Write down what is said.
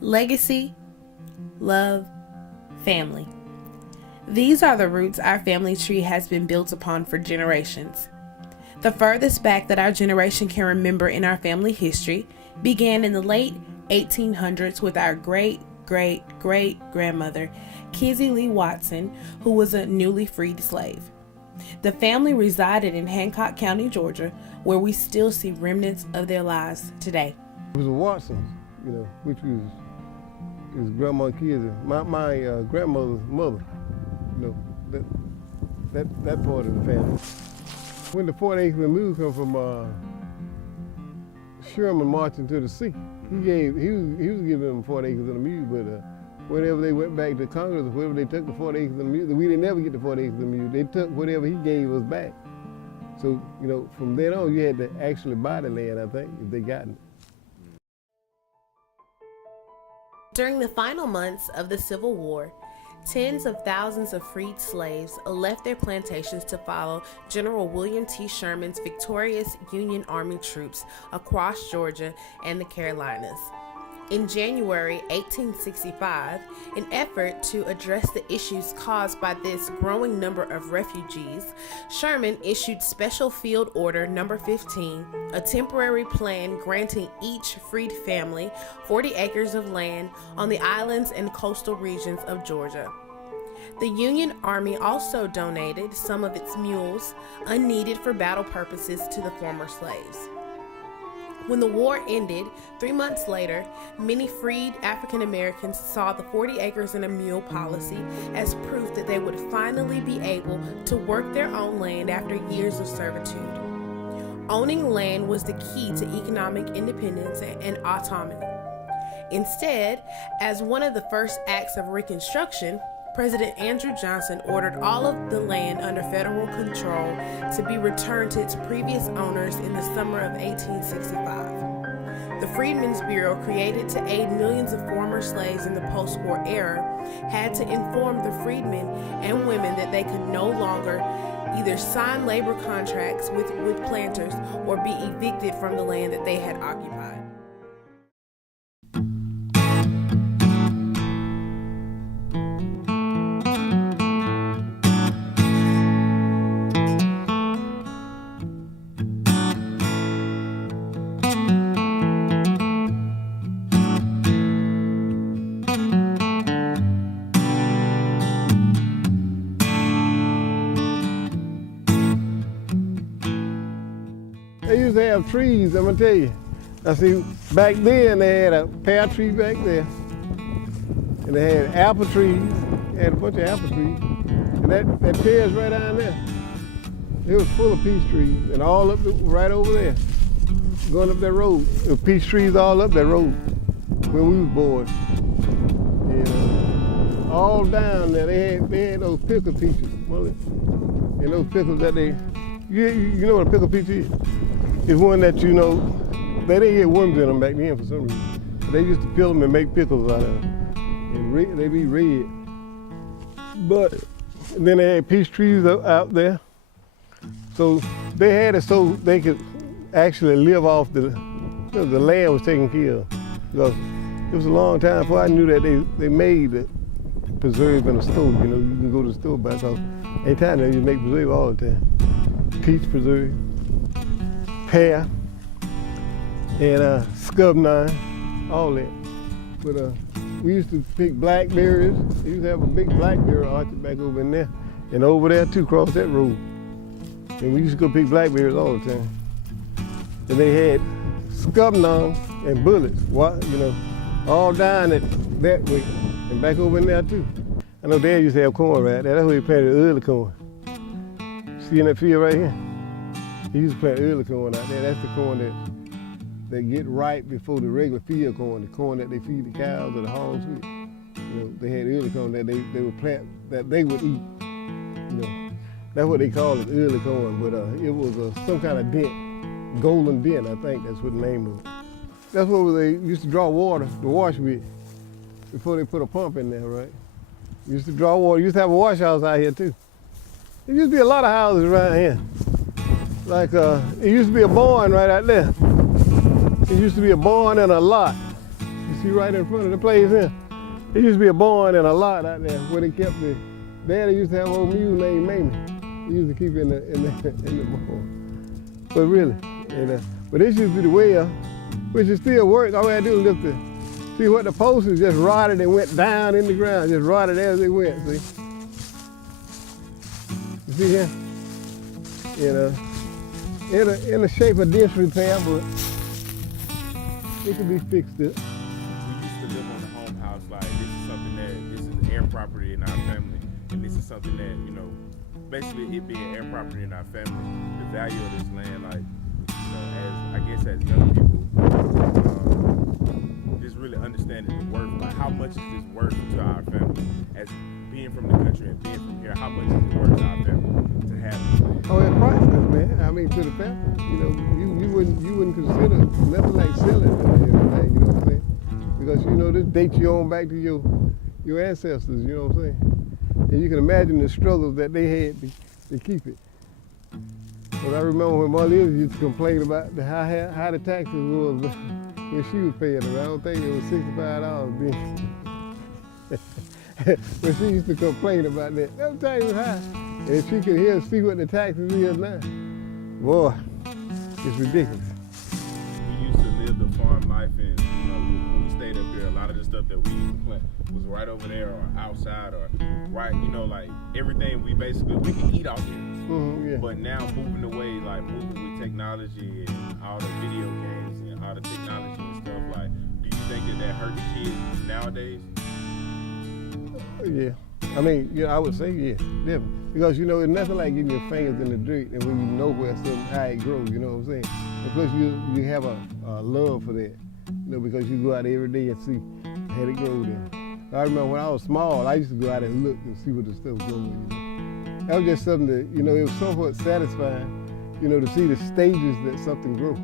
Legacy, love, family. These are the roots our family tree has been built upon for generations. The furthest back that our generation can remember in our family history began in the late 1800s with our great-great-great-grandmother, Kizzie Lee Watson, who was a newly freed slave. The family resided in Hancock County, Georgia, where we still see remnants of their lives today. It was the Watsons, which was Grandma Kizzie, my grandmother's mother, that part of the family. When the 40 acres of the mule come from Sherman marching to the sea, he was giving them 40 acres of the mule, but whenever they went back to Congress, or whenever they took the 40 acres of the mule, we didn't never get the 40 acres of the mule. They took whatever he gave us back. So, from then on, you had to actually buy the land, I think, if they got it. During the final months of the Civil War, tens of thousands of freed slaves left their plantations to follow General William T. Sherman's victorious Union Army troops across Georgia and the Carolinas. In January 1865, an effort to address the issues caused by this growing number of refugees, Sherman issued Special Field Order No. 15, a temporary plan granting each freed family 40 acres of land on the islands and coastal regions of Georgia. The Union Army also donated some of its mules, unneeded for battle purposes, to the former slaves. When the war ended, 3 months later, many freed African Americans saw the 40 acres and a mule policy as proof that they would finally be able to work their own land after years of servitude. Owning land was the key to economic independence and autonomy. Instead, as one of the first acts of Reconstruction, President Andrew Johnson ordered all of the land under federal control to be returned to its previous owners in the summer of 1865. The Freedmen's Bureau, created to aid millions of former slaves in the post-war era, had to inform the freedmen and women that they could no longer either sign labor contracts with planters or be evicted from the land that they had occupied. They used to have trees, I'm gonna tell you. I see, back then they had a pear tree back there. And they had apple trees, they had a bunch of apple trees. And that pear's right down there. It was full of peach trees, and all up right over there, going up that road. There were peach trees all up that road when we was boys. And all down there, they had those pickle peaches. And those pickles that you know what a pickle peach is? It's one that, they didn't get worms in them back then for some reason. But they used to peel them and make pickles out of them. And they be red. But then they had peach trees out there. So they had it so they could actually live off the land was taken care of. Because it was a long time before I knew that they made the preserve in a store. You can go to the store by it, because anytime they make preserve all the time. Peach preserve, pear, and scubnine, all that. But we used to pick blackberries. They used to have a big blackberry orchard back over in there, and over there too, across that road. And we used to go pick blackberries all the time. And they had scubnine and bullets, all down that way, and back over in there too. I know Dad used to have corn right there. That's where he planted early corn. See in that field right here? He used to plant early corn out there. That's the corn that get ripe before the regular field corn, the corn that they feed the cows or the hogs with. They had early corn that they would plant, that they would eat. That's what they call it, early corn, but it was some kind of dent, golden dent, I think that's what the name was. That's what they used to draw water to wash with before they put a pump in there, right? Used to draw water. Used to have a wash house out here too. There used to be a lot of houses around here. Like, it used to be a barn right out there. It used to be a barn and a lot. Used see right in front of the place here. It used to be a barn and a lot out there where they kept the. Daddy used to have an old mule named Mamie. He used to keep it in the barn. But really, but this used to be the well, which is still works. All we had to do was lift see what the posts just rotted and went down in the ground, just rotted as they went, see? You see here? In the shape of disrepair, but it can be fixed up. We used to live on the home house, like this is something this is air property in our family, and this is something that, basically it being air property in our family, the value of this land, like, as young people, just really understanding the worth, like how much is this worth to our family, as being from the country and being from here, how much is it worth to our family to have this land? Oh, it's priceless, man. I mean, to the family, you wouldn't consider nothing like selling or anything, you know what I'm saying? Because, this dates you on back to your ancestors, you know what I'm saying? And you can imagine the struggles that they had to keep it. But I remember when Marlene used to complain about how high the taxes was when she was paying them. I don't think it was $65 then. But she used to complain about that. That tax was high. And if she could see what the taxes is now, boy, it's ridiculous. We used to live the farm life, and when we stayed up here, a lot of the stuff that we used to plant was right over there or outside or right, like everything we can eat out here. Mm-hmm, yeah. But now moving with technology and all the video games and all the technology and stuff, like, do you think that hurt the kids nowadays? Yeah. I mean, I would say yeah, definitely. Because, it's nothing like getting your fingers in the dirt and when you know how it grows, you know what I'm saying? And plus you have a love for that, because you go out every day and see how it grows there. I remember when I was small, I used to go out and look and see what the stuff growing. That was just something that, it was somewhat satisfying, to see the stages that something grows.